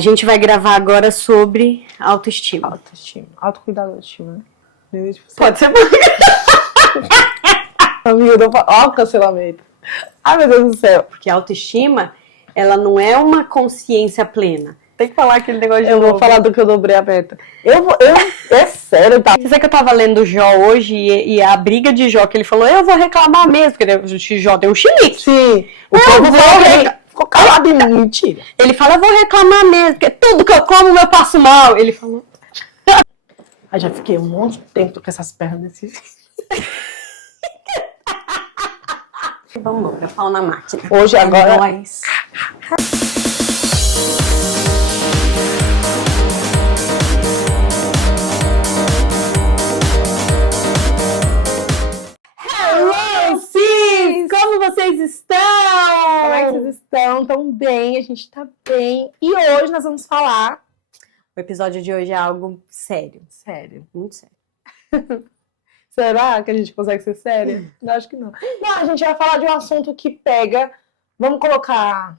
A gente vai gravar agora sobre autoestima. Autoestima. Autocuidado, autoestima, né? Pode ser bom. Amiga, ó o cancelamento. Ai, meu Deus do céu. Porque a autoestima, ela não é uma consciência plena. Tem que falar aquele negócio de Eu novo. vou falar do que eu dobrei a meta. É sério, tá? Você sabe que eu tava lendo Jó hoje e a briga de Jó, que ele falou, eu vou reclamar mesmo, porque Jó deu um chilique. Sim. O povo ficou calado em mim. Mentira. Ele fala, eu vou reclamar mesmo, porque tudo que eu como eu passo mal. Ele falou. Aí já fiquei um monte de tempo com essas pernas desse jeito. Vamos lá, pau na máquina. Hoje, agora... Nós. Hello, sis! Como vocês estão? Como é que vocês estão? Tão bem, a gente tá bem. E hoje nós vamos falar... O episódio de hoje é algo sério. Sério. Muito sério. Será que a gente consegue ser séria? Eu acho que não. Não, a gente vai falar de um assunto que pega... Vamos colocar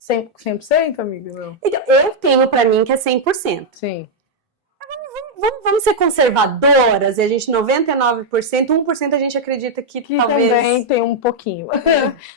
100%, amiga? Não. Então, eu tenho pra mim que é 100%. Sim. Vamos ser conservadoras e a gente 99%, 1% a gente acredita que talvez... também tem um pouquinho.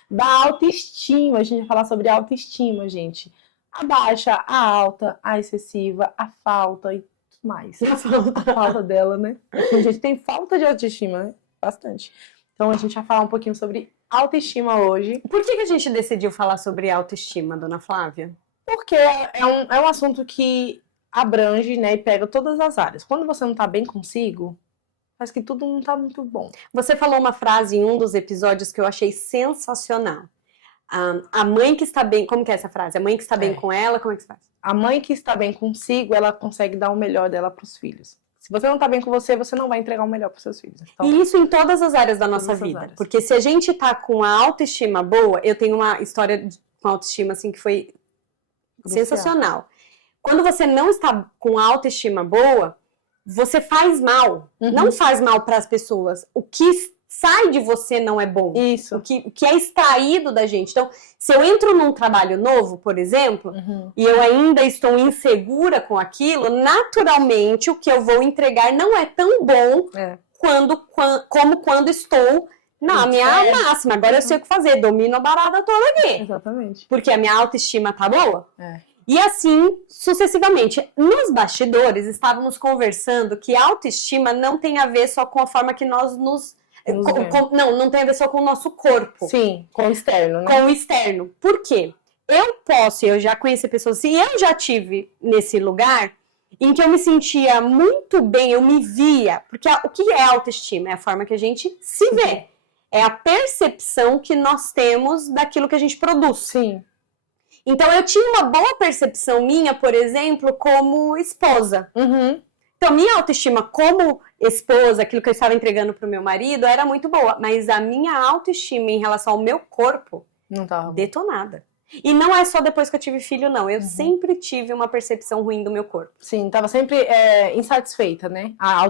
Da autoestima, a gente vai falar sobre autoestima, gente. A baixa, a alta, a excessiva, a falta e tudo mais. A falta dela, né? A gente tem falta de autoestima, né? Bastante. Então a gente vai falar um pouquinho sobre autoestima hoje. Por que a gente decidiu falar sobre autoestima, dona Flávia? Porque é um assunto que abrange, né, e pega todas as áreas. Quando você não tá bem consigo, parece que tudo não tá muito bom. Você falou uma frase em um dos episódios que eu achei sensacional. A mãe que está bem... Como que é essa frase? A mãe que está bem com ela, como é que se faz? A mãe que está bem consigo, ela consegue dar o melhor dela pros filhos. Se você não tá bem com você, você não vai entregar o melhor pros seus filhos. Então, E isso em todas as áreas da nossa todas as vida. áreas. Porque se a gente tá com a autoestima boa... Eu tenho uma história com autoestima, assim, que foi sensacional. Quando você não está com a autoestima boa, você faz mal. Uhum. Não faz mal para as pessoas. O que sai de você não é bom. Isso. O que é extraído da gente. Então, se eu entro num trabalho novo, por exemplo, e eu ainda estou insegura com aquilo, naturalmente o que eu vou entregar não é tão bom como quando estou na minha máxima. Agora eu sei o que fazer, domino a barata toda aqui. Exatamente. Porque a minha autoestima tá boa. É. E assim, sucessivamente. Nos bastidores, estávamos conversando que a autoestima não tem a ver só com a forma que nós nos... não tem a ver só com o nosso corpo. Sim, com o externo, né? Com o externo. Por quê? Eu já conheci pessoas assim, eu já tive nesse lugar em que eu me sentia muito bem, eu me via. Porque o que é autoestima? É a forma que a gente se vê. É a percepção que nós temos daquilo que a gente produz. Sim. Então, eu tinha uma boa percepção minha, por exemplo, como esposa. Então, minha autoestima como esposa, aquilo que eu estava entregando para o meu marido, era muito boa. Mas a minha autoestima em relação ao meu corpo, não tava detonada. E não é só depois que eu tive filho, não. Eu sempre tive uma percepção ruim do meu corpo. Sim, tava sempre insatisfeita, né? A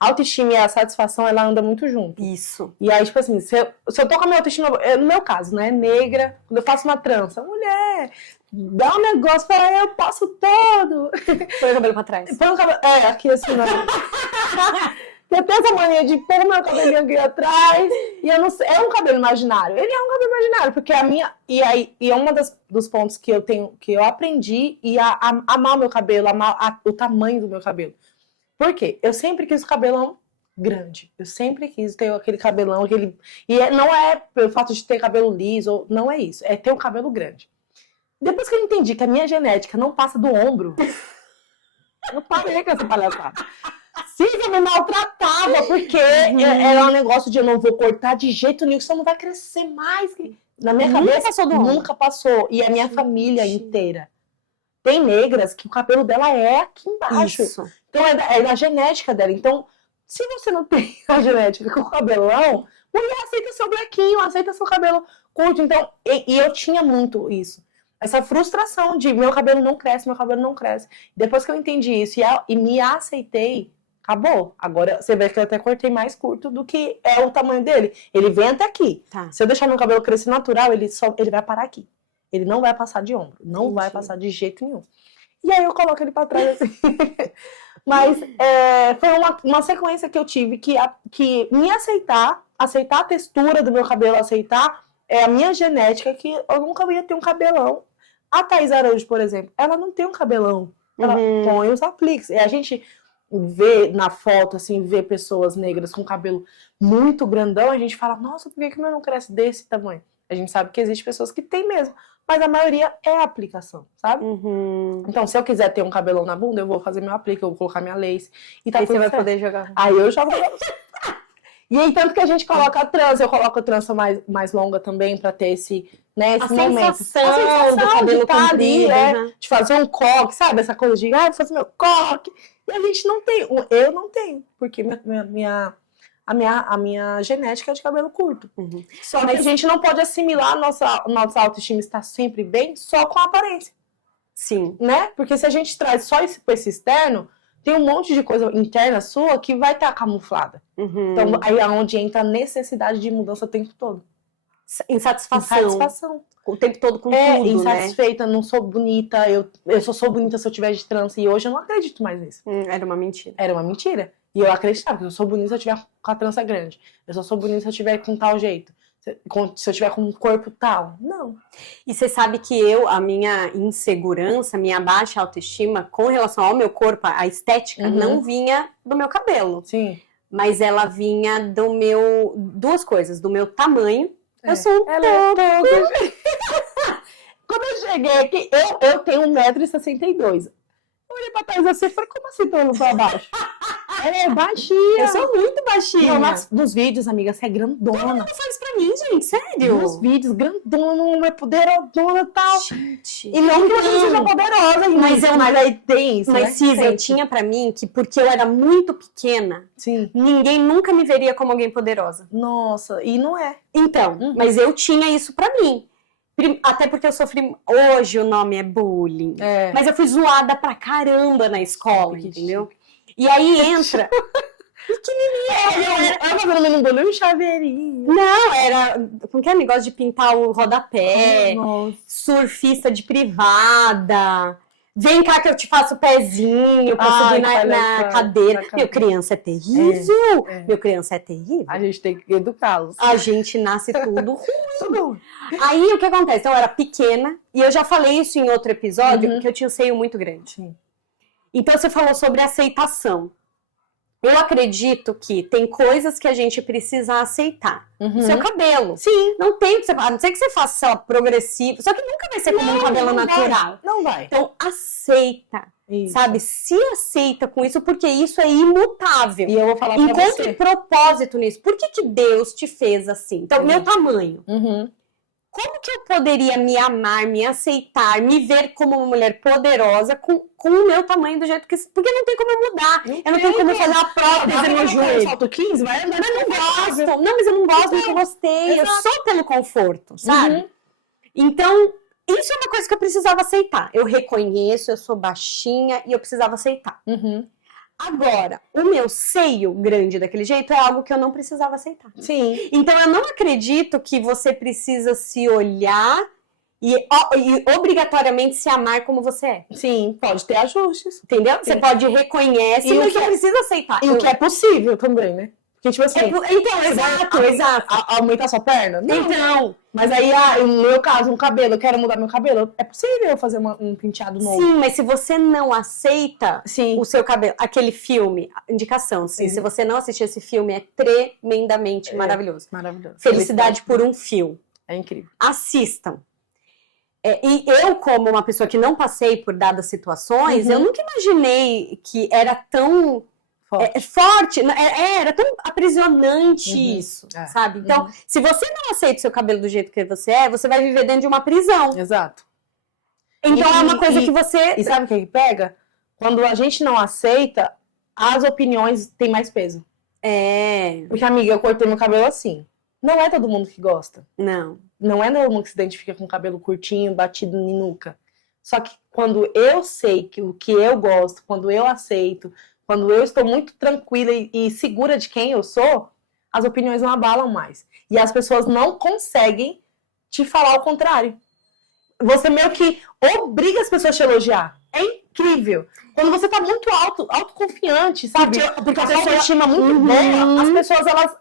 autoestima e a satisfação, ela anda muito junto. Isso. E aí, tipo assim, se eu tô com a minha autoestima, no meu caso, né? Negra, quando eu faço uma trança, mulher, dá um negócio, fala, eu passo todo. Põe o cabelo pra trás. Põe o cabelo, aqui assim, não. Eu tenho essa mania de pôr o meu cabelinho aqui atrás, e eu não sei, é um cabelo imaginário. Ele é um cabelo imaginário, porque a minha... E é um dos pontos que eu tenho, que eu aprendi a amar o meu cabelo, amar o tamanho do meu cabelo. Por quê? Eu sempre quis o cabelão grande. Eu sempre quis ter aquele cabelão, não é pelo fato de ter cabelo liso, não é isso. É ter um cabelo grande. Depois que eu entendi que a minha genética não passa do ombro, eu parei com essa palhaçada. Sim, eu me maltratava, porque era um negócio de eu não vou cortar de jeito nenhum, senão não vai crescer mais. Na minha cabeça, passou do ombro. Nunca passou. E a minha família inteira. Tem negras que o cabelo dela é aqui embaixo. Isso. Então é da genética dela. Então, se você não tem a genética com o cabelão, mulher, aceita seu blequinho, aceita seu cabelo curto. Então, e eu tinha muito isso. Essa frustração de meu cabelo não cresce. Depois que eu entendi isso e me aceitei, acabou. Agora, você vê que eu até cortei mais curto do que é o tamanho dele. Ele vem até aqui. Tá. Se eu deixar meu cabelo crescer natural, ele vai parar aqui. Ele não vai passar de ombro. Não Entendi. vai passar de jeito nenhum. E aí eu coloco ele pra trás assim. Mas foi uma sequência que eu tive que me aceitar a textura do meu cabelo, aceitar a minha genética, que eu nunca ia ter um cabelão. A Thaís Araújo, por exemplo, ela não tem um cabelão. Ela põe os apliques. E a gente vê na foto, assim, vê pessoas negras com cabelo muito grandão, a gente fala, nossa, por que o meu não cresce desse tamanho? A gente sabe que existem pessoas que têm mesmo, mas a maioria é a aplicação, sabe? Então, se eu quiser ter um cabelão na bunda, eu vou fazer meu aplique, eu vou colocar minha lace. E tá Aí tudo você vai certo. poder jogar. Aí eu jogo. E aí, tanto que a gente coloca a trança, eu coloco a trança mais longa também, pra ter esse, né, esse momento. Sensação do cabelo de tá comprido, ali, de fazer um coque, sabe? Essa coisa de, vou fazer meu coque. E a gente não tem, eu não tenho, porque a minha genética é de cabelo curto. Só que a gente não pode assimilar nossa autoestima estar sempre bem só com a aparência. Sim. Né? Porque se a gente traz só esse externo, tem um monte de coisa interna sua que vai estar camuflada. Então, aí é onde entra a necessidade de mudança o tempo todo. Insatisfação. O tempo todo com tudo, insatisfeita, não sou bonita, eu só sou bonita se eu tiver de trança. E hoje eu não acredito mais nisso. Era uma mentira. Era uma mentira. E eu acreditava, porque eu sou bonita se eu tiver com a trança grande. Eu só sou bonita se eu tiver com tal jeito. Se eu tiver com um corpo tal. Não. E você sabe que a minha insegurança, minha baixa autoestima com relação ao meu corpo, a estética, não vinha do meu cabelo. Sim. Mas ela vinha do meu... Duas coisas. Do meu tamanho. Eu sou um pouco. Quando eu cheguei aqui, eu tenho 1,62 m. Eu olhei pra trás assim e falei, como assim tô indo pra baixo? Ela é baixinha. Eu sou muito baixinha. Não, nos vídeos, amiga, você é grandona. Todo mundo faz pra mim, gente, sério. Nos vídeos, grandona, é poderosona e tal. Gente. E não que você não seja poderosa, mas aí tem isso, Mas, né? Cis, eu tinha pra mim que porque eu era muito pequena, ninguém nunca me veria como alguém poderosa. Nossa, e não é. Então, mas eu tinha isso pra mim. Até porque eu sofri... Hoje o nome é bullying. Mas eu fui zoada pra caramba na escola, entendeu? E aí entra... Pequenininha. Eu fazendo menino bullying, um chaveirinho. Não, era... Como que é? Negócio de pintar o rodapé. Surfista de privada. Vem cá que eu te faço pezinho pra subir na cadeira. Meu, criança é terrível. Meu, criança é terrível. A gente tem que educá-los. A gente nasce tudo ruim. Aí, o que acontece? Então, eu era pequena, e eu já falei isso em outro episódio, que eu tinha um seio muito grande. Então, você falou sobre aceitação. Eu acredito que tem coisas que a gente precisa aceitar. O seu cabelo. Sim. Não tem que você... A não ser que você faça, sei lá, progressivo. Só que nunca vai ser como um cabelo natural. Não vai. Então, aceita. Isso. Sabe? Se aceita com isso, porque isso é imutável. E eu vou falar pra você. Encontre propósito nisso. Por que Deus te fez assim? Então, meu tamanho. Como que eu poderia me amar, me aceitar, me ver como uma mulher poderosa com o meu tamanho do jeito que... Porque não tem como eu mudar. Eu não tenho como fazer uma prótese no joelho. Salto 15, vai andar. Mas eu não gosto. Não, mas eu não gosto, porque eu gostei. Eu sou pelo conforto, sabe? Então, isso é uma coisa que eu precisava aceitar. Eu reconheço, eu sou baixinha e eu precisava aceitar. Agora, o meu seio grande daquele jeito é algo que eu não precisava aceitar. Sim. Então, eu não acredito que você precisa se olhar e obrigatoriamente se amar como você é. Sim, pode ter ajustes. Entendeu? Sim. Você pode reconhecer, mas você precisa aceitar. E o que é possível também, né? Porque, tipo assim... Então, exato. Aumentar sua perna? Não. Então... Mas aí, no meu caso, um cabelo, eu quero mudar meu cabelo, é possível fazer um penteado novo. Sim, mas se você não aceita o seu cabelo, aquele filme, indicação, se você não assistir esse filme, é tremendamente maravilhoso. Maravilhoso. Felicidade por um Fio. É incrível. Assistam. E eu, como uma pessoa que não passei por dadas situações, eu nunca imaginei que era tão... forte, era tão aprisionante isso, sabe? Então, se você não aceita o seu cabelo do jeito que você é, você vai viver dentro de uma prisão. Exato. Então, é uma coisa que você... E sabe o que pega? Quando a gente não aceita, as opiniões têm mais peso. Porque, amiga, eu cortei meu cabelo assim. Não é todo mundo que gosta. Não. Não é todo mundo que se identifica com cabelo curtinho, batido em nuca. Só que quando eu sei que o que eu gosto, quando eu aceito... Quando eu estou muito tranquila e segura de quem eu sou, as opiniões não abalam mais. E as pessoas não conseguem te falar o contrário. você meio que obriga as pessoas a te elogiar. É incrível. Quando você tá muito autoconfiante, sabe? Porque a a pessoa pessoa estima muito boa, as pessoas, elas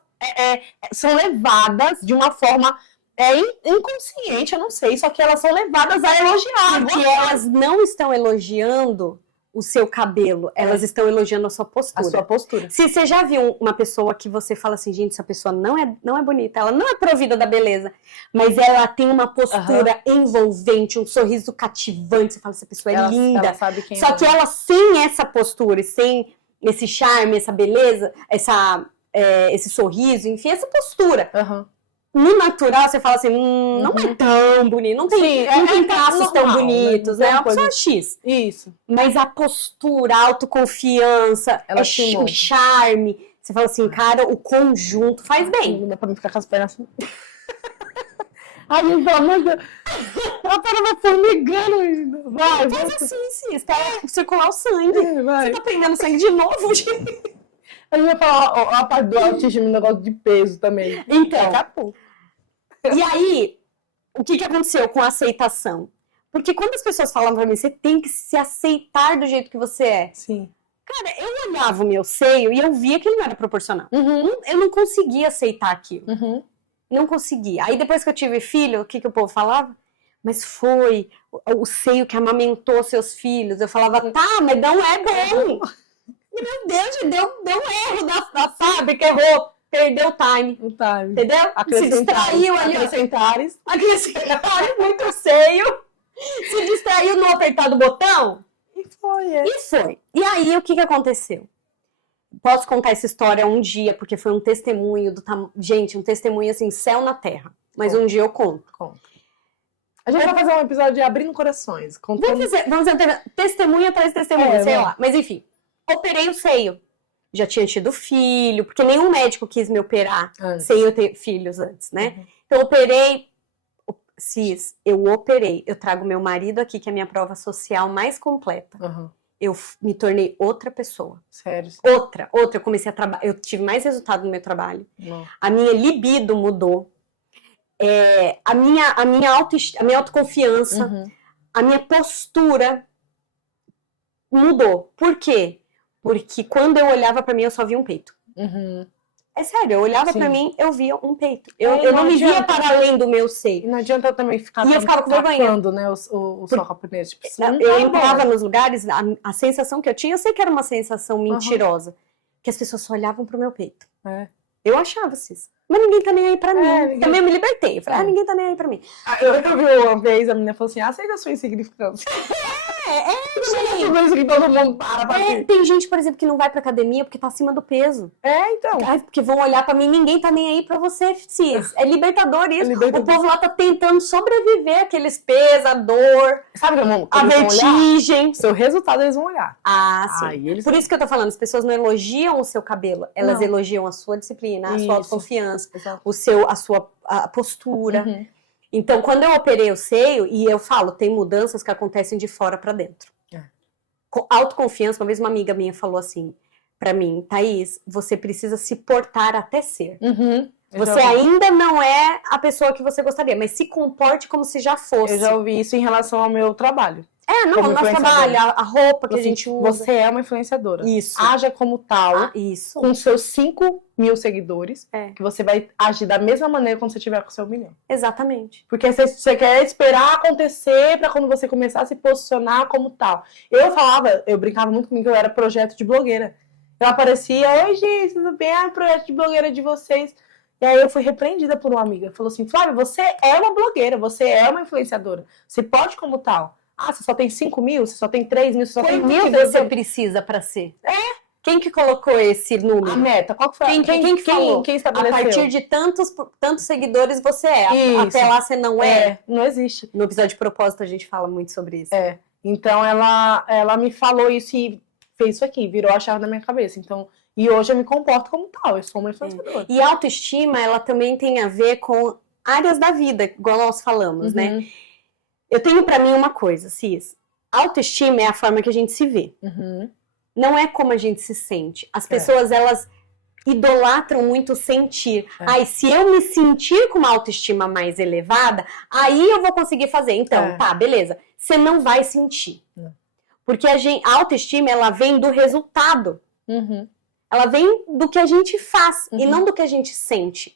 são levadas de uma forma inconsciente, eu não sei, só que elas são levadas a elogiar. Porque elas não estão elogiando o seu cabelo, elas estão elogiando a sua postura. A sua postura. Se você já viu uma pessoa que você fala assim, gente, essa pessoa não é bonita, ela não é provida da beleza, mas ela tem uma postura envolvente, um sorriso cativante, você fala, essa pessoa é linda. Ela sabe quem Só que ela, sem essa postura e sem esse charme, essa beleza, esse sorriso, enfim, essa postura. No natural, você fala assim, não é tão bonito, não tem traços tão bonitos, né? É uma pessoa X. Isso. Mas a postura, a autoconfiança, o charme, você fala assim, cara, o conjunto faz bem. Não dá pra não ficar com as pernas assim. Ai, meu Deus, amor de Deus. A perna vai formigando ainda. Vai, faz assim, sim, espera circular o sangue. Você tá prendendo sangue de novo, gente. A gente vai falar a parte do autismo, um negócio de peso também. Então, e aí, o que aconteceu com a aceitação? Porque quando as pessoas falam pra mim, você tem que se aceitar do jeito que você é. Sim. Cara, eu olhava o meu seio e eu via que ele não era proporcional. Eu não conseguia aceitar aquilo. Não conseguia. Aí depois que eu tive filho, o que o povo falava? Mas foi o seio que amamentou seus filhos. Eu falava, tá, mas não é bom. Meu Deus, deu um erro da fábrica, errou. Perdeu o time. Entendeu? Se distraiu ali. Acrescentares muito seio. Se distraiu no apertar do botão. E foi. E aí, o que aconteceu? Posso contar essa história um dia, porque foi um testemunho gente, um testemunho assim, céu na terra. Mas um dia eu conto. A gente vai fazer um episódio de Abrindo Corações. Vamos fazer testemunho atrás de testemunho, sei lá. Mas enfim, operei o seio. Já tinha tido filho, porque nenhum médico quis me operar sem eu ter filhos antes, né? Então, operei. Eu operei. Eu trago meu marido aqui, que é a minha prova social mais completa. Eu me tornei outra pessoa. Sério? Outra. Eu comecei a trabalhar. Eu tive mais resultado no meu trabalho. A minha libido mudou. A minha autoconfiança, a minha postura mudou. Por quê? Porque quando eu olhava pra mim, eu só via um peito. É sério, eu olhava pra mim, eu via um peito. Eu não me via para além do meu seio. E não adianta eu também ficar eu ficava com vergonha. Né, o sol japonês. Tipo, eu entrava nos lugares, a sensação que eu tinha, eu sei que era uma sensação mentirosa, que as pessoas só olhavam pro meu peito. Eu achava isso. Mas ninguém tá nem aí pra mim. Também eu me libertei. Eu falei, ninguém tá nem aí pra mim. Eu vi uma vez, a menina falou assim, aceita a sua insignificância. gente. Que todo mundo para tem gente, por exemplo, que não vai pra academia porque tá acima do peso. Então. Porque vão olhar pra mim, ninguém tá nem aí pra você, Cis. É libertador isso. O povo lá tá tentando sobreviver àqueles pesos, a dor, sabe a vertigem. Seu resultado eles vão olhar. Sim. Por isso que eu tô falando, as pessoas não elogiam o seu cabelo, elas elogiam a sua disciplina, a sua autoconfiança, a postura. Então, quando eu operei o seio, e eu falo, tem mudanças que acontecem de fora pra dentro. Com autoconfiança, uma vez uma amiga minha falou assim pra mim, Thaís, você precisa se portar até ser. Você ainda não é a pessoa que você gostaria, mas se comporte como se já fosse. Eu já ouvi isso em relação ao meu trabalho. O nosso trabalho, a roupa que a gente usa. Você é uma influenciadora. Isso. Haja como tal, com seus 5.000 seguidores, que você vai agir da mesma maneira quando você tiver com seu 1 milhão. Exatamente. Porque você quer esperar acontecer pra quando você começar a se posicionar como tal. Eu brincava muito comigo que eu era projeto de blogueira. Eu aparecia, oi gente, tudo bem? Projeto de blogueira de vocês. E aí eu fui repreendida por uma amiga. Falou assim, Flávia, você é uma blogueira, você é uma influenciadora. Você pode como tal. Você só tem 5.000, você só tem 3.000, você só tem 1.000. Você precisa pra ser. Quem que colocou esse número? A meta, qual que foi? Quem falou? Quem estabeleceu? A partir de tantos seguidores você é. Até lá você não é. Não existe. No episódio de propósito a gente fala muito sobre isso. Então ela me falou isso e fez isso aqui, virou a chave na minha cabeça. Então, e hoje eu me comporto como tal, eu sou uma influenciadora. E a autoestima, ela também tem a ver com áreas da vida, igual nós falamos, né? Eu tenho pra mim uma coisa, Cis. Autoestima é a forma que a gente se vê. Não é como a gente se sente. As pessoas, elas idolatram muito sentir. Ai, se eu me sentir com uma autoestima mais elevada, aí eu vou conseguir fazer. Então, tá, beleza. Você não vai sentir. Porque a autoestima, ela vem do resultado. Ela vem do que a gente faz e não do que a gente sente.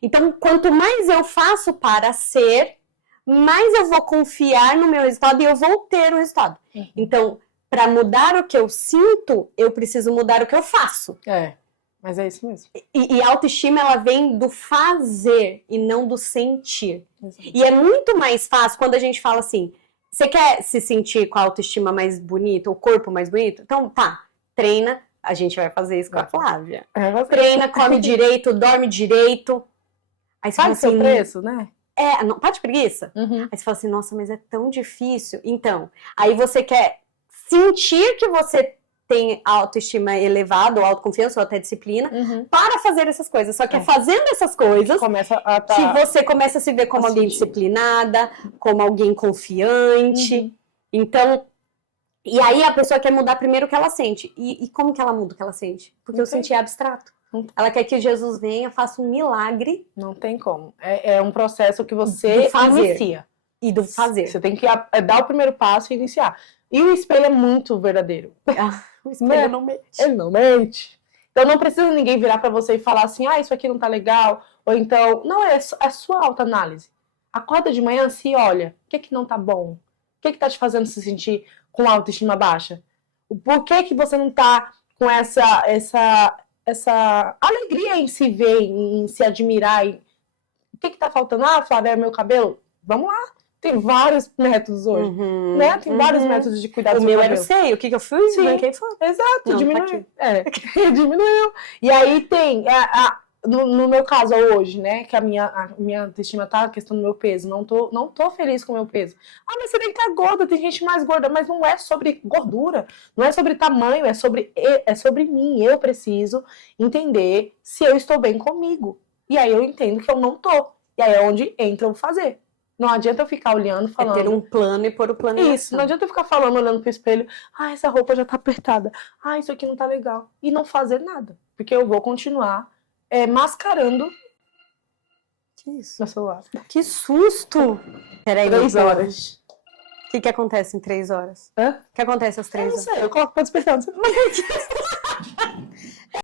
Então, quanto mais eu faço para ser, mais eu vou confiar no meu resultado e eu vou ter o resultado. Então, para mudar o que eu sinto, eu preciso mudar o que eu faço. Mas é isso mesmo. E a autoestima, ela vem do fazer e não do sentir. E é muito mais fácil quando a gente fala assim, você quer se sentir com a autoestima mais bonita, o corpo mais bonito? Então, tá, treina. A gente vai fazer isso com a Flávia. Treina, come direito, dorme direito. Aí você fala assim, seu preço, né? Não, tá de preguiça? Aí você fala assim, nossa, mas é tão difícil. Então, aí você quer sentir que você tem autoestima elevada, ou autoconfiança, ou até disciplina, para fazer essas coisas. Só que é fazendo essas coisas que você começa a se ver como alguém disciplinada, como alguém confiante. Então, e aí a pessoa quer mudar primeiro o que ela sente. E como que ela muda o que ela sente? Porque o sentir é abstrato. Ela quer que Jesus venha, faça um milagre. Não tem como. É um processo que você inicia. E do fazer. Você tem que dar o primeiro passo e iniciar. E o espelho é muito verdadeiro. O espelho não mente. Ele não mente. Então não precisa ninguém virar pra você e falar assim, isso aqui não tá legal. Ou então, não, é a sua autoanálise. Acorda de manhã, se olha, o que não tá bom? O que tá te fazendo se sentir com autoestima baixa? Por que você não tá com essa alegria em se ver, em se admirar? O que tá faltando? Flávia, é meu cabelo? Vamos lá. Tem vários métodos hoje, né? Tem vários métodos de cuidar do seu cabelo. O meu era feio. O que eu fiz? Sim, exato. Diminuiu. Diminuiu. E aí tem, no meu caso hoje, né? Que a minha autoestima tá a questão do meu peso. Não tô feliz com o meu peso. Mas você nem tá gorda, tem gente mais gorda. Mas não é sobre gordura, não é sobre tamanho, é sobre mim. Eu preciso entender se eu estou bem comigo. E aí eu entendo que eu não tô. E aí é onde entra o fazer. Não adianta eu ficar olhando, falando... É ter um plano e pôr o plano em ação. Não adianta eu ficar falando, olhando pro espelho. Essa roupa já tá apertada. Isso aqui não tá legal. E não fazer nada. Porque eu vou continuar mascarando... Que isso? Meu celular. Que susto! Peraí, 3 horas. O que acontece em 3 horas? O que acontece às 3 horas? Não sei, eu coloco pra despertar.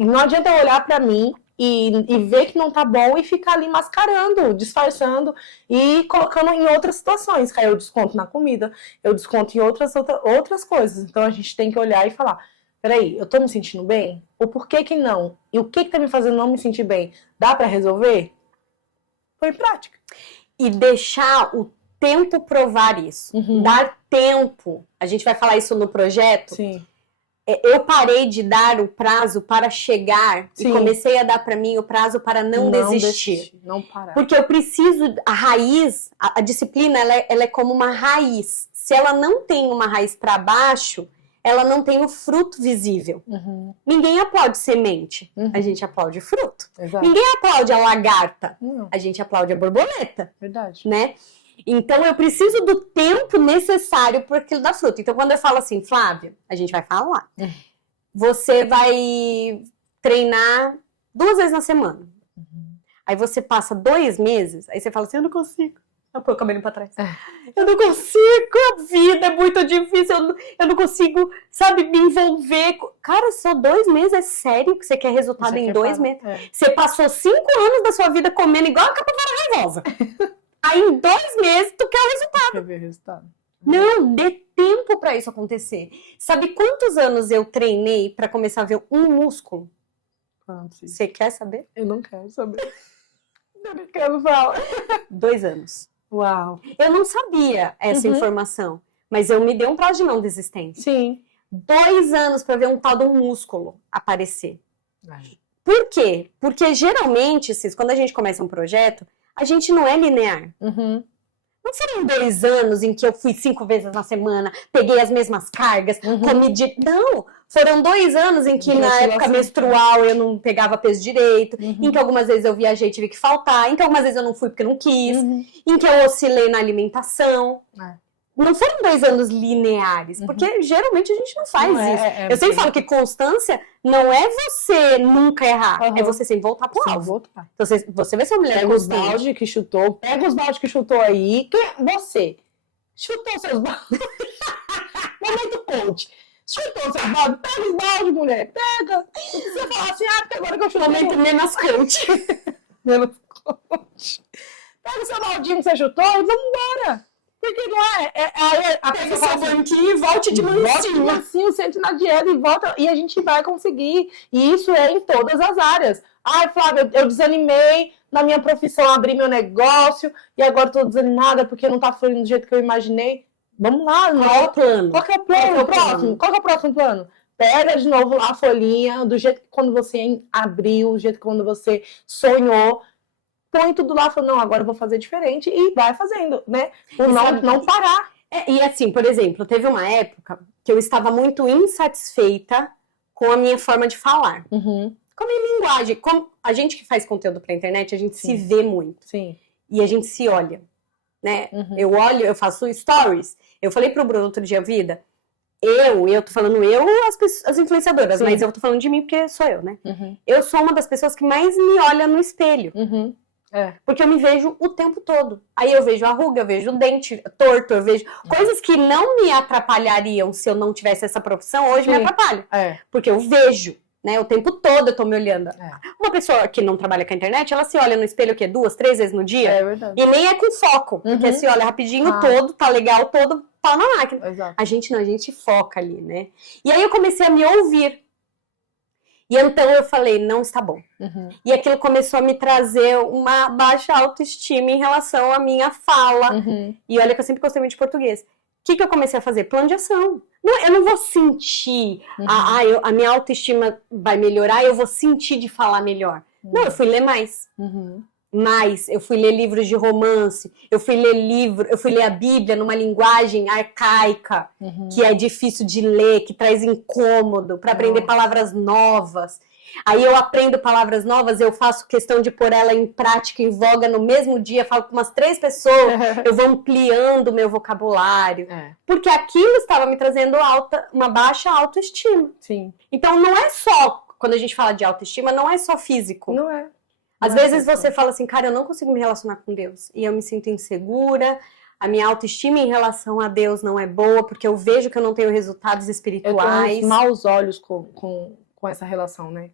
Não adianta eu olhar pra mim e ver que não tá bom e ficar ali mascarando, disfarçando e colocando em outras situações. Que aí eu desconto na comida, eu desconto em outras coisas. Então a gente tem que olhar e falar, peraí, eu tô me sentindo bem? O porquê que não? E o que tá me fazendo não me sentir bem? Dá pra resolver? Põe em prática. E deixar o tempo provar isso. Dar tempo. A gente vai falar isso no projeto. Sim. Eu parei de dar o prazo para chegar e comecei a dar para mim o prazo para não desistir. Não parar. Porque eu preciso, a raiz, a disciplina, ela é como uma raiz. Se ela não tem uma raiz para baixo, ela não tem o fruto visível. Ninguém aplaude semente, a gente aplaude fruto. Exato. Ninguém aplaude a lagarta, a gente aplaude a borboleta. Verdade. Né? Então, eu preciso do tempo necessário para aquilo dar fruto. Então, quando eu falo assim, Flávia, a gente vai falar. Você vai treinar 2 vezes na semana. Aí você passa 2 meses, aí você fala assim, eu não consigo. Eu põe o cabelinho pra trás. Eu não consigo, a vida é muito difícil, eu não consigo, sabe, me envolver. Cara, só 2 meses, é sério que você quer resultado em 2 meses? Você passou 5 anos da sua vida comendo igual a capivara raivosa. Aí em 2 meses tu quer o resultado. Quer ver o resultado? Não, dê tempo pra isso acontecer. Sabe quantos anos eu treinei pra começar a ver um músculo? Você quer saber? Eu não quero saber. Eu não quero falar. 2 anos. Uau. Eu não sabia essa informação, mas eu me dei um prazo de não desistência. Sim. 2 anos pra ver um tal de um músculo aparecer. Por quê? Porque geralmente, quando a gente começa um projeto, a gente não é linear. Não foram 2 anos em que eu fui 5 vezes na semana, peguei as mesmas cargas, comi Não, foram 2 anos em que na época menstrual eu não pegava peso direito, em que algumas vezes eu viajei e tive que faltar, em que algumas vezes eu não fui porque não quis, em que eu oscilei na alimentação. não foram 2 anos lineares, porque geralmente a gente não faz isso. Eu sempre falo que constância não é você nunca errar, é você sempre voltar pro alvo. Então você vai ser uma mulher pega os balde que chutou, aí, você chutou seus baldes. Momento coach. Chutou seus baldes, pega os baldes, mulher, pega. Você fala assim, porque agora que eu chutei. Momento menos coach. Menos coach. Pega o seu baldinho que você chutou e vamos embora. Porque não é? A pega o seu banquinho e volte de mansinho, sente na dieta e volta. E a gente vai conseguir. E isso é em todas as áreas. Ai, Flávia, eu desanimei na minha profissão, abri meu negócio e agora estou desanimada porque não está fluindo do jeito que eu imaginei. Vamos lá, qual é o plano? Qual que é o plano próximo? Qual que é o próximo plano? Pega de novo lá a folhinha, do jeito que quando você abriu, do jeito que quando você sonhou. Põe tudo lá, fala, não, agora eu vou fazer diferente e vai fazendo, né? Não parar. E assim, por exemplo, teve uma época que eu estava muito insatisfeita com a minha forma de falar. Com a minha linguagem. Como a gente que faz conteúdo pra internet, a gente se vê muito. E a gente se olha, né? Eu olho, eu faço stories. Eu falei pro Bruno outro dia, vida, eu tô falando as influenciadoras, mas eu tô falando de mim porque sou eu, né? Eu sou uma das pessoas que mais me olha no espelho. Porque eu me vejo o tempo todo. Aí eu vejo a ruga, eu vejo o dente torto, eu vejo coisas que não me atrapalhariam se eu não tivesse essa profissão, hoje me atrapalham. Porque eu vejo, né? O tempo todo eu tô me olhando. Uma pessoa que não trabalha com a internet, ela se olha no espelho o quê? 2, 3 vezes no dia? É verdade. E nem é com foco. Porque se olha rapidinho todo, tá legal todo, pau na máquina. A gente não, a gente foca ali, né? E aí eu comecei a me ouvir. E então eu falei, não está bom. E aquilo começou a me trazer uma baixa autoestima em relação à minha fala. E olha que eu sempre gostei muito de português. O que eu comecei a fazer? Plano de ação. Eu não vou sentir, a minha autoestima vai melhorar, eu vou sentir de falar melhor. Não, eu fui ler mais. Eu fui ler livros de romance, eu fui ler a Bíblia numa linguagem arcaica, que é difícil de ler, que traz incômodo, para aprender palavras novas. Aí eu aprendo palavras novas, eu faço questão de pôr ela em prática, em voga no mesmo dia, falo com umas 3 pessoas, eu vou ampliando o meu vocabulário. Porque aquilo estava me trazendo uma baixa autoestima. Então não é só, quando a gente fala de autoestima, não é só físico. Não é. Às vezes você fala assim, cara, eu não consigo me relacionar com Deus. E eu me sinto insegura, a minha autoestima em relação a Deus não é boa, porque eu vejo que eu não tenho resultados espirituais. Eu tenho maus olhos com essa relação, né?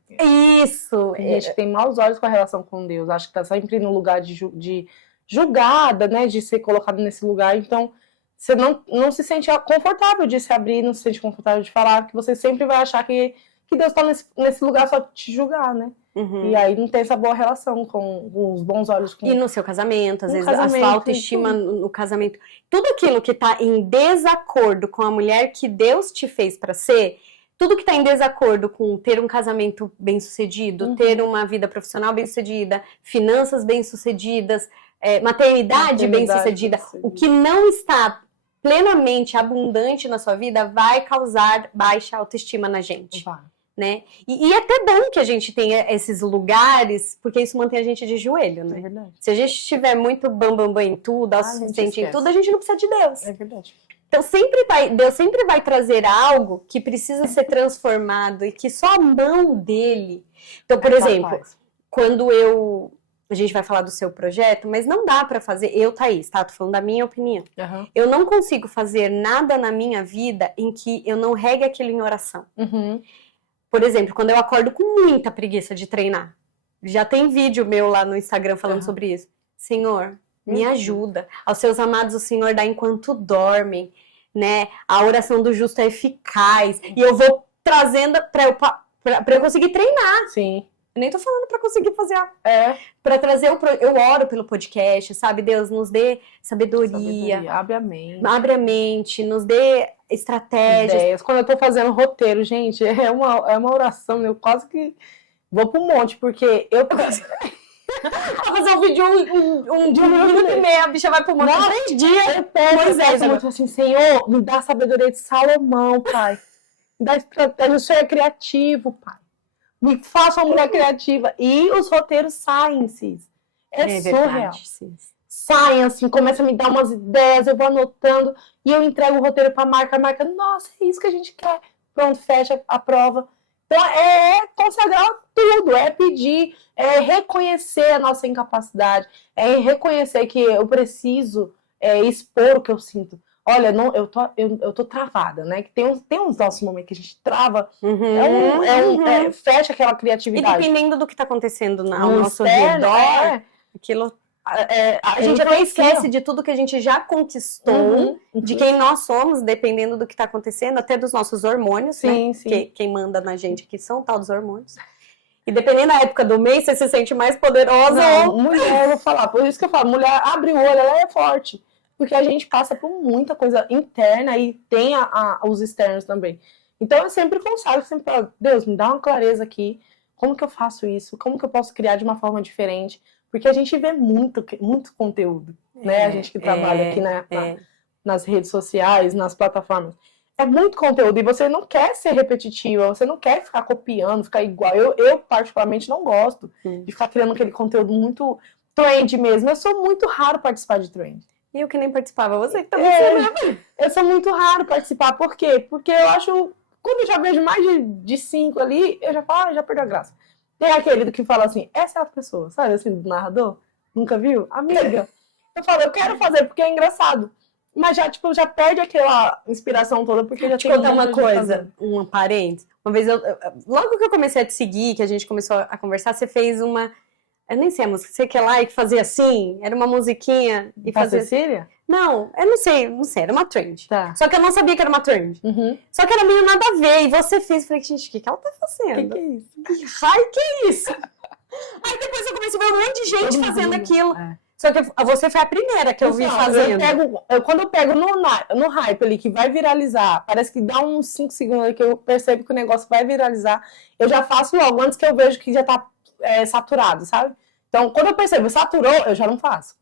Isso! A gente tem maus olhos com a relação com Deus. Acho que tá sempre no lugar de julgada, né? De ser colocado nesse lugar. Então, você não se sente confortável de se abrir, não se sente confortável de falar, que você sempre vai achar que Deus tá nesse lugar só te julgar, né? E aí não tem essa boa relação com os bons olhos. E no seu casamento, às vezes a sua autoestima no casamento. Tudo aquilo que tá em desacordo com a mulher que Deus te fez para ser, tudo que tá em desacordo com ter um casamento bem-sucedido, ter uma vida profissional bem-sucedida, finanças bem-sucedidas, maternidade bem-sucedida, o que não está plenamente abundante na sua vida vai causar baixa autoestima na gente. Né? E é até bom que a gente tenha esses lugares, porque isso mantém a gente de joelho, né? É verdade. Se a gente estiver muito bam em tudo, autossuficiente em tudo, a gente não precisa de Deus. É verdade. Então Deus sempre vai trazer algo que precisa ser transformado e que só a mão dele. Então, por exemplo, quando a gente vai falar do seu projeto, mas não dá pra fazer, Thaís, tá? Tô falando da minha opinião. Eu não consigo fazer nada na minha vida em que eu não regue aquilo em oração. Por exemplo, quando eu acordo com muita preguiça de treinar. Já tem vídeo meu lá no Instagram falando sobre isso. Senhor, me ajuda. Aos seus amados o Senhor dá enquanto dormem, né? A oração do justo é eficaz. E eu vou trazendo pra eu conseguir treinar. Sim. Eu nem tô falando pra conseguir fazer pra trazer eu oro pelo podcast, sabe? Deus, nos dê sabedoria. Abre a mente. Abre a mente, nos dê estratégias. Ideias. Quando eu tô fazendo roteiro, gente, é uma oração, eu quase que vou pro monte, porque eu vou fazer um vídeo de 1 minuto e meio, a bicha vai pro monte. 3 dias. Eu peço muito assim, Senhor, me dá a sabedoria de Salomão, Pai. Me dá estratégia, o Senhor é criativo, Pai. Me faça uma mulher criativa. E os roteiros saem, Cis. É surreal. Verdade, Cis. saem assim, começam a me dar umas ideias, eu vou anotando e eu entrego o roteiro para a marca, nossa, é isso que a gente quer. Pronto, fecha a prova. Então, é consagrar tudo, é pedir, é reconhecer a nossa incapacidade, é reconhecer que eu preciso expor o que eu sinto. Olha, não, eu tô travada, né? Que tem uns nossos momentos que a gente trava, fecha aquela criatividade. E dependendo do que tá acontecendo ao No nosso externo, redor, aquilo... a gente até esquece de tudo que a gente já conquistou, de quem nós somos, dependendo do que está acontecendo, até dos nossos hormônios, sim, né? sim. Quem manda na gente aqui são tal dos hormônios. E dependendo da época do mês, você se sente mais poderosa ou... Mulher, eu vou falar, por isso que eu falo, mulher abre o olho, ela é forte. Porque a gente passa por muita coisa interna e tem os externos também. Então eu sempre consagro, sempre falo, Deus, me dá uma clareza aqui, como que eu faço isso? Como que eu posso criar de uma forma diferente? Porque a gente vê muito conteúdo, né? A gente que trabalha aqui nas redes sociais, nas plataformas. É muito conteúdo e você não quer ser repetitiva, você não quer ficar copiando, ficar igual. Eu particularmente, não gosto de ficar criando aquele conteúdo muito trend mesmo. Eu sou muito raro participar de trend. E eu que nem participava, você que tá me eu sou muito raro participar. Por quê? Porque eu acho, quando eu já vejo mais de 5 ali, eu já falo, já perdeu a graça. Tem aquele que fala assim, essa é a pessoa, sabe assim, do narrador? Nunca viu? Amiga. Eu falo, eu quero fazer porque é engraçado. Mas já perde aquela inspiração toda, porque já tem contar uma coisa, um parênteses. Uma vez, logo que eu comecei a te seguir, que a gente começou a conversar, você fez uma... Eu nem sei a música, sei que é lá e que fazia assim, era uma musiquinha e fazia... Cecília? Não, eu não sei, era uma trend. Tá. Só que eu não sabia que era uma trend. Só que era meio nada a ver, e você fez, falei, gente, o que ela tá fazendo? Que é isso? Ai, que é isso? Aí depois eu comecei a ver um monte de gente fazendo aquilo. Só que você foi a primeira que eu vi fazendo. Quando eu pego no hype ali, que vai viralizar, parece que dá uns 5 segundos ali que eu percebo que o negócio vai viralizar, eu já faço logo, antes que eu vejo que já tá saturado, sabe? Então, quando eu percebo, saturou, eu já não faço.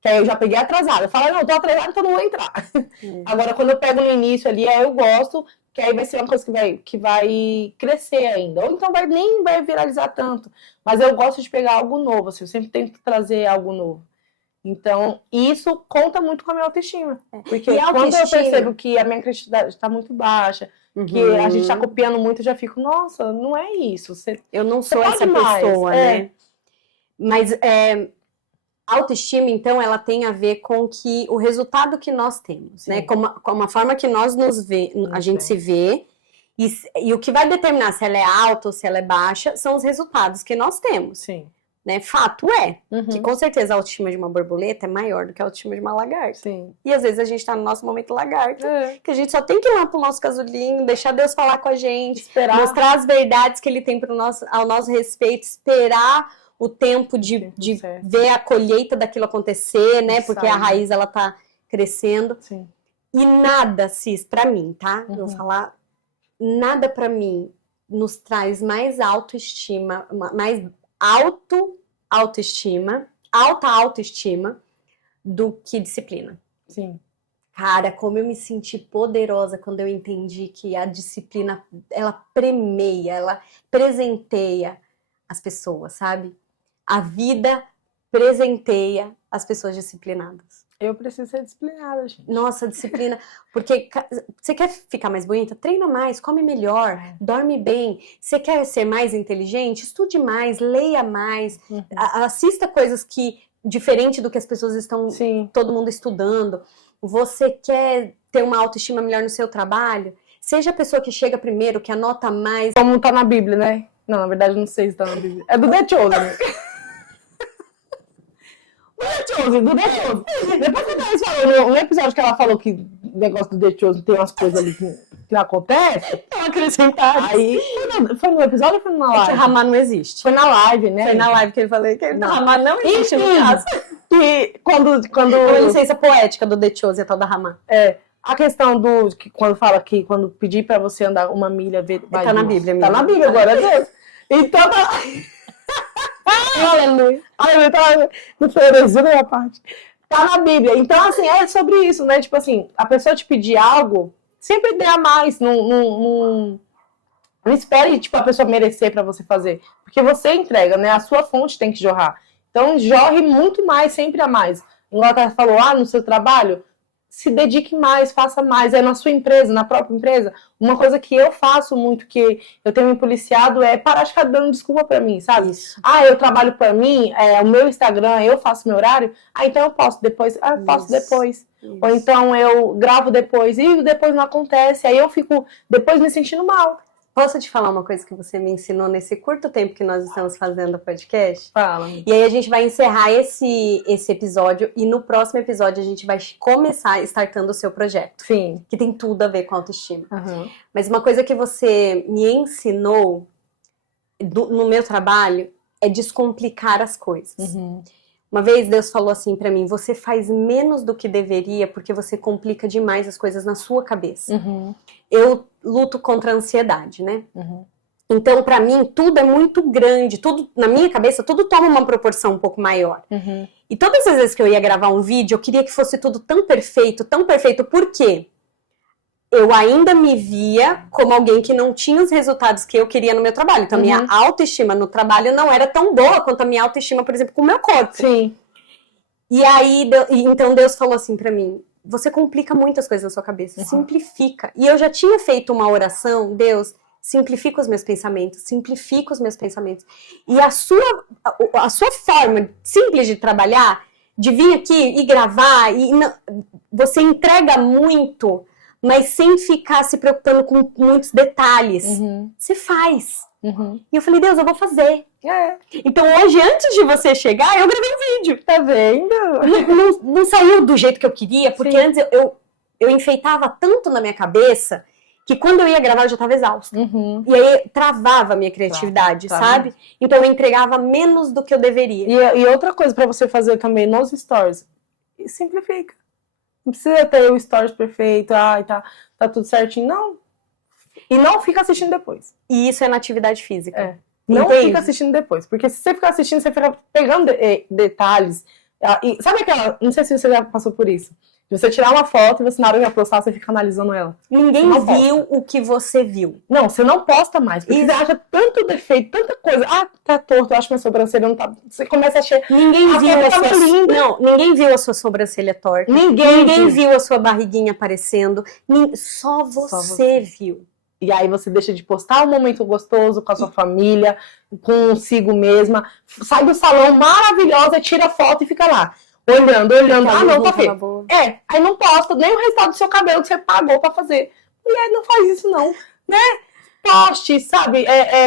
Que aí eu já peguei atrasada. Eu falo, não, tô atrasada, então não vou entrar. Agora, quando eu pego no início ali, aí eu gosto, que aí vai ser uma coisa que vai crescer ainda. Ou então nem vai viralizar tanto. Mas eu gosto de pegar algo novo, assim, eu sempre tento trazer algo novo. Então, isso conta muito com a minha autoestima. Porque quando eu percebo que a minha criatividade está muito baixa, que a gente está copiando muito, eu já fico, nossa, não é isso. Eu não sou essa pessoa, né? Mas autoestima, então, ela tem a ver com o resultado que nós temos, né? Com a forma que nós nos vê, a gente se vê. E o que vai determinar se ela é alta ou se ela é baixa são os resultados que nós temos. Sim. Né? Fato que com certeza a autoestima de uma borboleta é maior do que a autoestima de uma lagarta. Sim. E às vezes a gente tá no nosso momento lagarta, que a gente só tem que ir lá pro nosso casulinho, deixar Deus falar com a gente, esperar, mostrar as verdades que Ele tem ao nosso respeito, esperar o tempo de ver a colheita daquilo acontecer, né? Porque a raiz, ela tá crescendo. Sim. E nada, Cis, pra mim, tá? Eu vou falar, nada pra mim nos traz mais autoestima, mais alta autoestima do que disciplina. Sim. Cara, como eu me senti poderosa quando eu entendi que a disciplina, ela premeia, ela presenteia as pessoas, sabe? A vida presenteia as pessoas disciplinadas. Eu preciso ser disciplinada, gente. Nossa, disciplina. Porque você quer ficar mais bonita? Treina mais, come melhor, dorme bem. Você quer ser mais inteligente? Estude mais, leia mais. Assista coisas diferente do que as pessoas estão, todo mundo estudando. Você quer ter uma autoestima melhor no seu trabalho? Seja a pessoa que chega primeiro, que anota mais. Como tá na Bíblia, né? Não, na verdade, não sei se tá na Bíblia. É do The Chosen. Do The Chosen. Depois que ela falou, no episódio que ela falou que o negócio do The Chosen tem umas coisas ali que não acontece, ela acrescentada. Aí, foi no episódio ou foi na live? É que Ramá não existe. Foi na live, né? Foi na live que ele falou que Ramá não existe no caso. Que quando... Uma licença poética do The Chosen, a tal da Ramá. A questão que quando fala que quando pedir pra você andar uma milha... Tá na Bíblia, amiga. Tá na Bíblia, glória a Deus. Então... Aleluia. Não foi heresia da minha parte. Tá na Bíblia. Então, assim, é sobre isso, né? Tipo assim, a pessoa te pedir algo, sempre dê a mais. Não espere, tipo, a pessoa merecer pra você fazer. Porque você entrega, né? A sua fonte tem que jorrar. Então, jorre muito mais, sempre a mais. igual a Tata falou, no seu trabalho, se dedique mais, faça mais. É na sua empresa, na própria empresa. Uma coisa que eu faço muito, que eu tenho me policiado, é parar de ficar dando desculpa pra mim, sabe? Isso. Eu trabalho pra mim, o meu Instagram, eu faço meu horário, então eu posto depois. Eu faço depois. Isso. Ou então eu gravo depois e depois não acontece. Aí eu fico depois me sentindo mal. Posso te falar uma coisa que você me ensinou nesse curto tempo que nós estamos fazendo o podcast? Fala. E aí a gente vai encerrar esse episódio e no próximo episódio a gente vai começar startando o seu projeto. Sim. Que tem tudo a ver com autoestima. Uhum. Mas uma coisa que você me ensinou no meu trabalho é descomplicar as coisas. Uhum. Uma vez Deus falou assim pra mim, você faz menos do que deveria porque você complica demais as coisas na sua cabeça. Uhum. Eu luto contra a ansiedade, né? Uhum. Então, pra mim, tudo é muito grande, tudo na minha cabeça, tudo toma uma proporção um pouco maior. Uhum. E todas as vezes que eu ia gravar um vídeo, eu queria que fosse tudo tão perfeito, por quê? Eu ainda me via como alguém que não tinha os resultados que eu queria no meu trabalho. Então, a minha autoestima no trabalho não era tão boa quanto a minha autoestima, por exemplo, com o meu corpo. Sim. E aí, então Deus falou assim pra mim, você complica muitas coisas na sua cabeça, simplifica. E eu já tinha feito uma oração, Deus, simplifica os meus pensamentos, simplifica os meus pensamentos. E a sua forma simples de trabalhar, de vir aqui e gravar, você entrega muito, mas sem ficar se preocupando com muitos detalhes. Você faz. E eu falei, Deus, eu vou fazer. Então hoje, antes de você chegar, eu gravei um vídeo. Tá vendo? Não saiu do jeito que eu queria, porque antes eu enfeitava tanto na minha cabeça que quando eu ia gravar eu já estava exausta. E aí travava a minha criatividade, sabe? Então eu entregava menos do que eu deveria. E outra coisa pra você fazer também nos stories, simplifica. Não precisa ter o stories perfeito, tá tudo certinho, não. E não fica assistindo depois. E isso é na atividade física. Não fica assistindo depois. Porque se você ficar assistindo, você fica pegando detalhes. Sabe aquela... Não sei se você já passou por isso. De você tirar uma foto e você, na hora de postar, você fica analisando ela. Ninguém viu o que você viu. Não, você não posta mais. Porque você acha tanto defeito, tanta coisa. Tá torto, eu acho que minha sobrancelha não tá... Você começa a achar... Ninguém viu a sua sobrancelha torta. Ninguém viu a sua barriguinha aparecendo. Só você viu. E aí você deixa de postar um momento gostoso com a sua família, consigo mesma. Sai do salão maravilhosa, tira foto e fica lá. Olhando. Não, tá feio. Aí não posta nem o resultado do seu cabelo que você pagou pra fazer. E aí não faz isso não, né? Poste, sabe?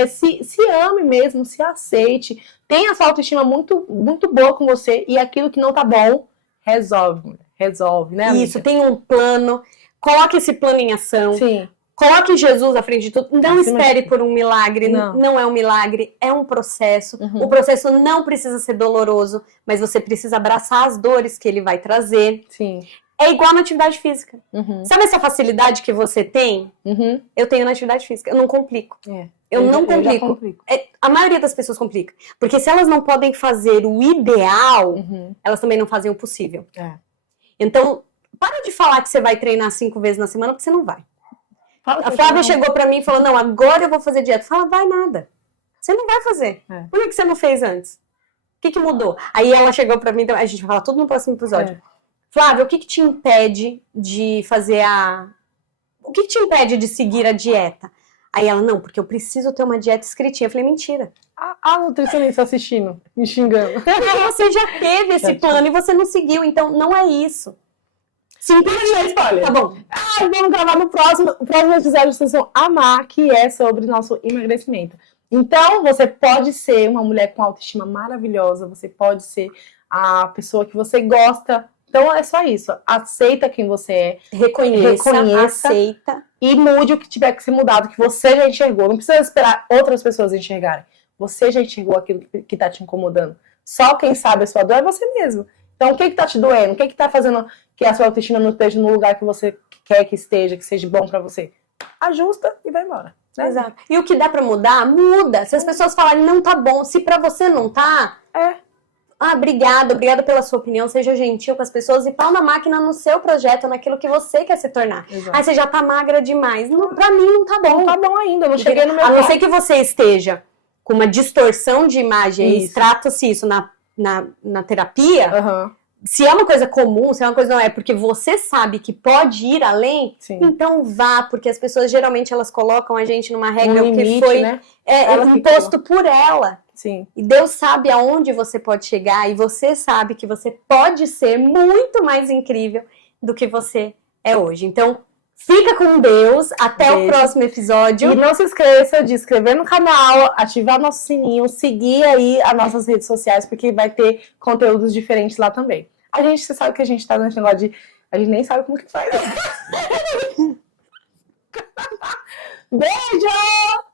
Se ame mesmo, se aceite. Tenha essa autoestima muito, muito boa com você. E aquilo que não tá bom, resolve, né, amiga? Isso, tem um plano. Coloque esse plano em ação. Sim. Coloque Jesus à frente de tudo. Não espere por um milagre. Não é um milagre, é um processo. O processo não precisa ser doloroso, mas você precisa abraçar as dores que ele vai trazer. Sim. É igual na atividade física. Sabe essa facilidade que você tem? Eu tenho na atividade física. Eu não complico. Eu não complico. A maioria das pessoas complica. Porque se elas não podem fazer o ideal, elas também não fazem o possível. Então, para de falar que você vai treinar 5 vezes na semana, porque você não vai. A Flávia chegou pra mim e falou, não, agora eu vou fazer dieta. Fala, vai nada. Você não vai fazer. Por que você não fez antes? O que mudou? Aí ela chegou pra mim, a gente vai falar tudo no próximo episódio. Flávia, o que te impede de fazer O que te impede de seguir a dieta? Aí ela, não, porque eu preciso ter uma dieta escritinha. Eu falei, mentira. A nutricionista assistindo, me xingando. Você já teve esse plano e você não seguiu, então não é isso. Simplesmente, spoiler. Tá bom. Vamos gravar no próximo episódio, vocês vão amar, que é sobre nosso emagrecimento. Então, você pode ser uma mulher com autoestima maravilhosa, você pode ser a pessoa que você gosta. Então, é só isso. Aceita quem você é. Reconheça, aceita. E mude o que tiver que ser mudado, que você já enxergou. Não precisa esperar outras pessoas enxergarem. Você já enxergou aquilo que tá te incomodando. Só quem sabe a sua dor é você mesmo. Então, o que tá te doendo? O que tá fazendo que a sua autoestima não esteja no lugar que você quer que esteja, que seja bom pra você? Ajusta e vai embora. Né? Exato. E o que dá pra mudar, muda. Se as pessoas falarem, não tá bom, se pra você não tá... obrigada pela sua opinião, seja gentil com as pessoas e pau na máquina no seu projeto, naquilo que você quer se tornar. Exato. Aí você já tá magra demais. Não, pra mim não tá bom. Não tá bom ainda, não cheguei no meu A não ser que você esteja com uma distorção de imagem, Isso. e trata-se isso na terapia, se é uma coisa comum, se é uma coisa não é, porque você sabe que pode ir além, Sim. então vá, porque as pessoas geralmente elas colocam a gente numa regra limite, que foi né? imposto por ela. Sim. E Deus sabe aonde você pode chegar e você sabe que você pode ser muito mais incrível do que você é hoje. Então, fica com Deus, até o próximo episódio. E não se esqueça de inscrever no canal, ativar nosso sininho, seguir aí as nossas redes sociais, porque vai ter conteúdos diferentes lá também. Você sabe que a gente tá nesse negócio de... A gente nem sabe como que faz. Beijo!